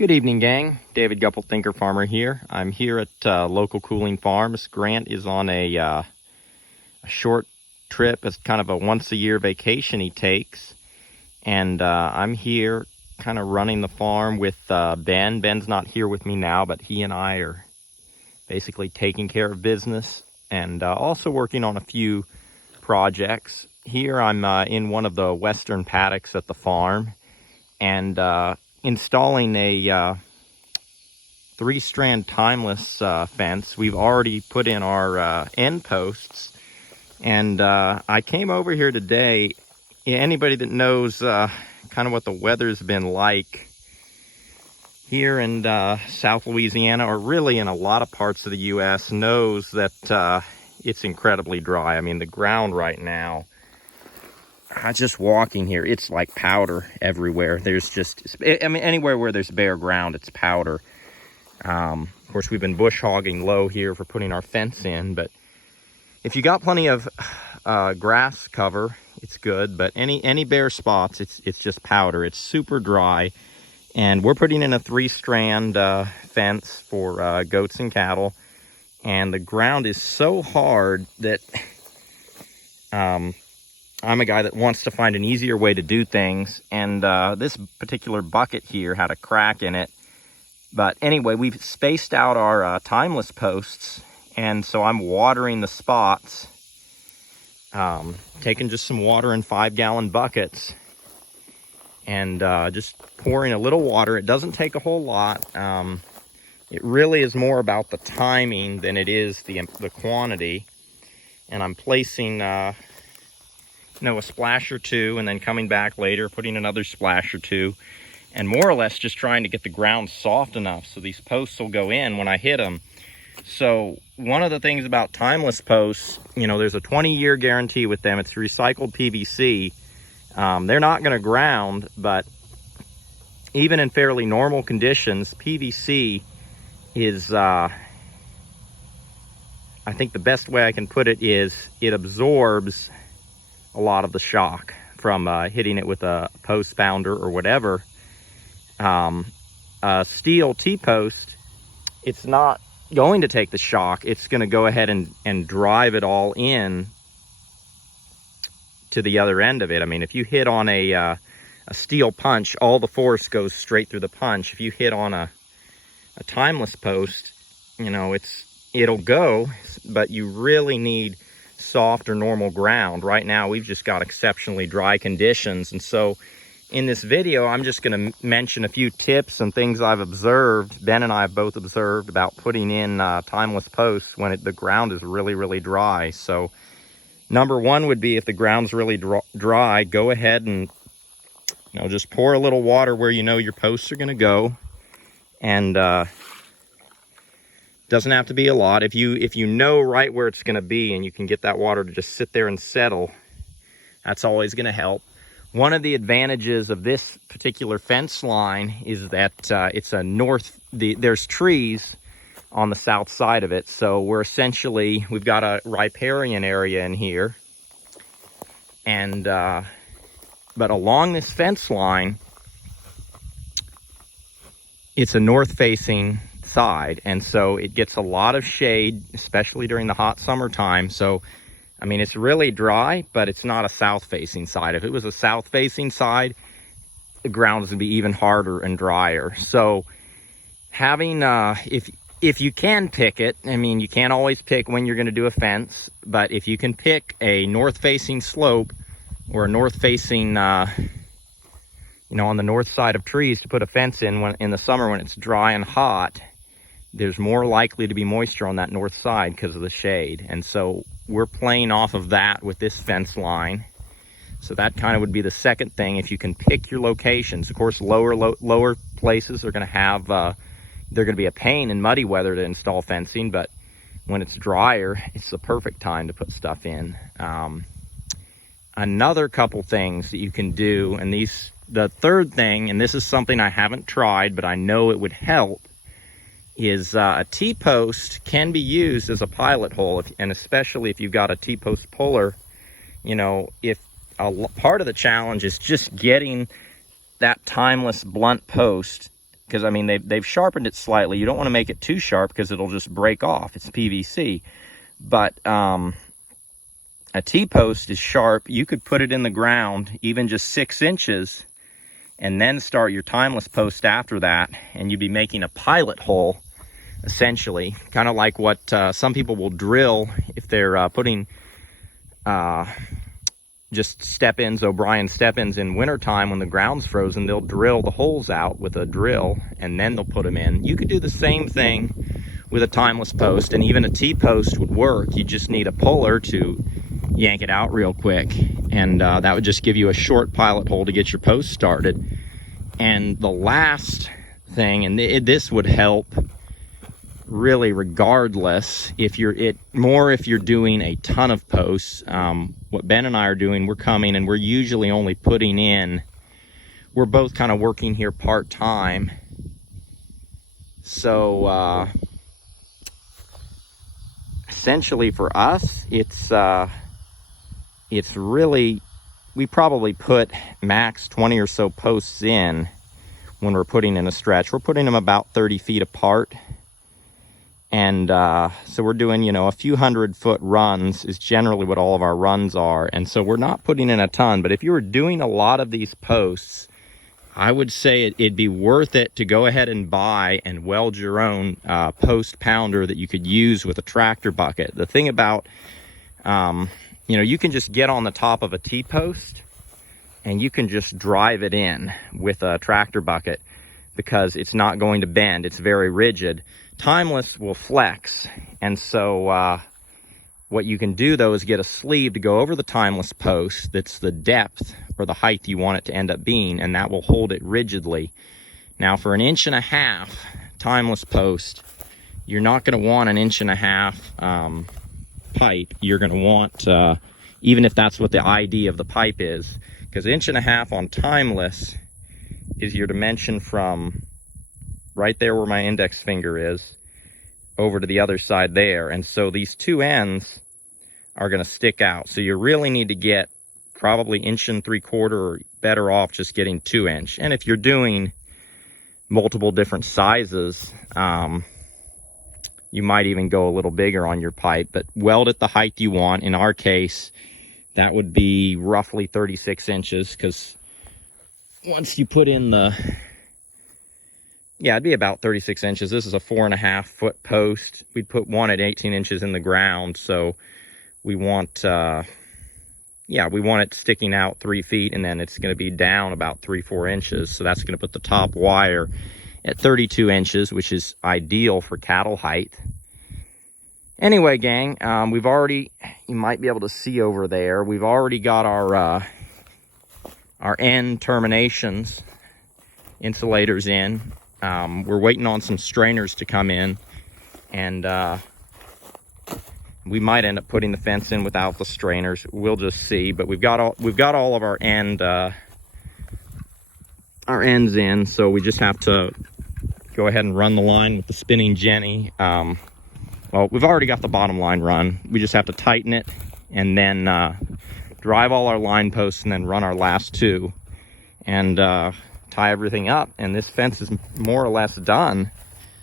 Good evening, gang. David Gupple, Thinker Farmer here. I'm here at Local Cooling Farms. Grant is on a short trip. It's kind of a once-a-year vacation he takes. And I'm here kind of running the farm with Ben. Ben's not here with me now, but he and I are basically taking care of business and also working on a few projects. Here I'm in one of the western paddocks at the farm and installing a 3-strand timeless fence. We've already put in our end posts, and I came over here today. Anybody that knows kind of what the weather's been like here in South Louisiana, or really in a lot of parts of the U.S., knows that it's incredibly dry. I mean, the ground right now, just walking here, it's like powder everywhere. There's just, I mean, anywhere where there's bare ground, it's powder. Of course, we've been bush hogging low here for putting our fence in, but if you got plenty of grass cover, it's good. But any bare spots, it's just powder. It's super dry, and we're putting in a 3-strand fence for goats and cattle, and the ground is so hard that I'm a guy that wants to find an easier way to do things, and this particular bucket here had a crack in it. But anyway, we've spaced out our timeless posts, and so I'm watering the spots, taking just some water in 5-gallon buckets, and just pouring a little water. It doesn't take a whole lot. It really is more about the timing than it is the quantity. And I'm placing a splash or two, and then coming back later, putting another splash or two, and more or less just trying to get the ground soft enough so these posts will go in when I hit them. So one of the things about timeless posts, there's a 20-year guarantee with them. It's recycled PVC. They're not going to ground, but even in fairly normal conditions, PVC is, I think the best way I can put it is it absorbs a lot of the shock from hitting it with a post bounder or whatever. A steel T-post, it's not going to take the shock. It's going to go ahead and drive it all in to the other end of it. I mean, if you hit on a steel punch, all the force goes straight through the punch. If you hit on a timeless post, it'll go, but you really need soft or normal ground. Right now we've just got exceptionally dry conditions, and so in this video I'm just going to mention a few tips and things I've observed. Ben and I have both observed about putting in timeless posts when the ground is really dry. So number one would be, if the ground's really dry, go ahead and just pour a little water where your posts are going to go, and doesn't have to be a lot. If you know right where it's going to be and you can get that water to just sit there and settle, that's always going to help. One of the advantages of this particular fence line is that it's a there's trees on the south side of it, so we've got a riparian area in here, and but along this fence line, it's a north-facing side, and so it gets a lot of shade, especially during the hot summertime. So I mean, it's really dry, but it's not a south-facing side. If it was a south-facing side, the ground is going to be even harder and drier. So having, if you can pick it, I mean, you can't always pick when you're going to do a fence, but if you can pick a north-facing slope or a north-facing, on the north side of trees to put a fence in the summer when it's dry and hot, there's more likely to be moisture on that north side because of the shade. And so we're playing off of that with this fence line. So that kind of would be the second thing, if you can pick your locations. Of course, lower places are going to have, they're going to be a pain in muddy weather to install fencing, but when it's drier, it's the perfect time to put stuff in. Another couple things that you can do, and the third thing, and this is something I haven't tried, but I know it would help, is a T-post can be used as a pilot hole, and especially if you've got a T-post puller. If part of the challenge is just getting that timeless blunt post because I mean they've sharpened it slightly. You don't want to make it too sharp because it'll just break off. It's PVC. But a T-post is sharp. You could put it in the ground even just 6 inches and then start your timeless post after that, and you'd be making a pilot hole, essentially, kind of like what some people will drill if they're putting just step-ins, O'Brien step-ins in wintertime when the ground's frozen. They'll drill the holes out with a drill and then they'll put them in. You could do the same thing with a timeless post, and even a T-post would work. You just need a puller to yank it out real quick, and that would just give you a short pilot hole to get your post started. And the last thing, and this would help really regardless if you're doing a ton of posts. What Ben and I are doing, we're coming and we're usually only putting in, we're both kind of working here part-time, so essentially for us it's really, we probably put max 20 or so posts in when we're putting in a stretch. We're putting them about 30 feet apart. And so we're doing, you know, a few 100-foot runs is generally what all of our runs are. And so we're not putting in a ton. But if you were doing a lot of these posts, I would say it'd be worth it to go ahead and buy and weld your own post pounder that you could use with a tractor bucket. The thing about, you know, you can just get on the top of a T-post and you can just drive it in with a tractor bucket because it's not going to bend. It's very rigid. Timeless will flex, and so what you can do though is get a sleeve to go over the timeless post that's the depth or the height you want it to end up being, and that will hold it rigidly. Now for an 1.5 inch timeless post, you're not going to want an 1.5 inch pipe. You're going to want, even if that's what the ID of the pipe is, because 1.5 inch on timeless is your dimension from right there where my index finger is over to the other side there. And so these two ends are going to stick out. So you really need to get probably 1.75 inches or better off just getting 2 inch. And if you're doing multiple different sizes, you might even go a little bigger on your pipe, but weld it the height you want. In our case, that would be roughly 36 inches, because once you put in the, yeah, it'd be about 36 inches. This is a 4.5 foot post. We'd put one at 18 inches in the ground. So we want, yeah, we want it sticking out 3 feet, and then it's going to be down about 3-4 inches. So that's going to put the top wire at 32 inches, which is ideal for cattle height. Anyway, gang, we've already, you might be able to see over there, we've already got our end terminations insulators in. We're waiting on some strainers to come in, and we might end up putting the fence in without the strainers. We'll just see. But we've got all of our ends in, so we just have to go ahead and run the line with the spinning Jenny. Well, we've already got the bottom line run. We just have to tighten it and then drive all our line posts and then run our last two and tie everything up. And this fence is more or less done.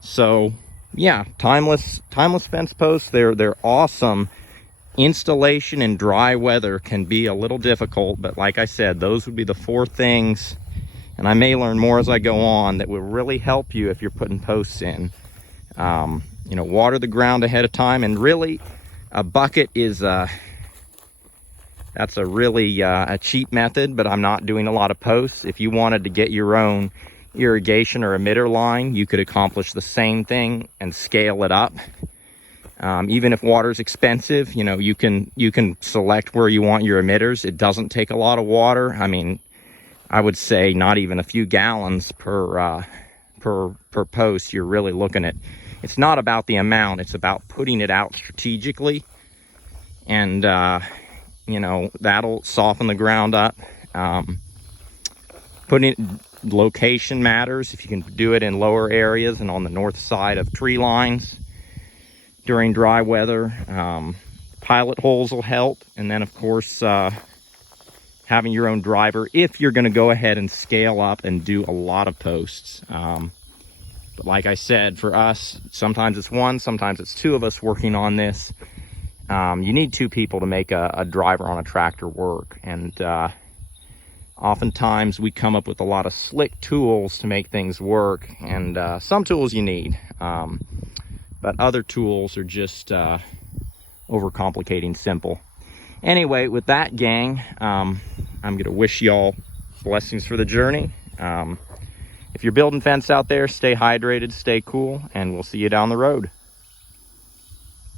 So yeah, timeless fence posts, they're awesome. Installation in dry weather can be a little difficult, but like I said, those would be the 4 things, and I may learn more as I go on, that will really help you if you're putting posts in. You know, water the ground ahead of time, and really a bucket is that's a really a cheap method, but I'm not doing a lot of posts. If you wanted to get your own irrigation or emitter line, you could accomplish the same thing and scale it up. Even if water's expensive, you know, you can select where you want your emitters. It doesn't take a lot of water. I mean, I would say not even a few gallons per post. You're really looking at, it's not about the amount, it's about putting it out strategically, and you know, that'll soften the ground up. Location matters. If you can do it in lower areas and on the north side of tree lines during dry weather, pilot holes will help. And then of course, having your own driver if you're going to go ahead and scale up and do a lot of posts. But like I said, for us, sometimes it's one, sometimes it's two of us working on this. You need two people to make a driver on a tractor work. And oftentimes we come up with a lot of slick tools to make things work. And some tools you need, but other tools are just overcomplicating simple. Anyway, with that, gang, I'm going to wish y'all blessings for the journey. If you're building fence out there, stay hydrated, stay cool, and we'll see you down the road.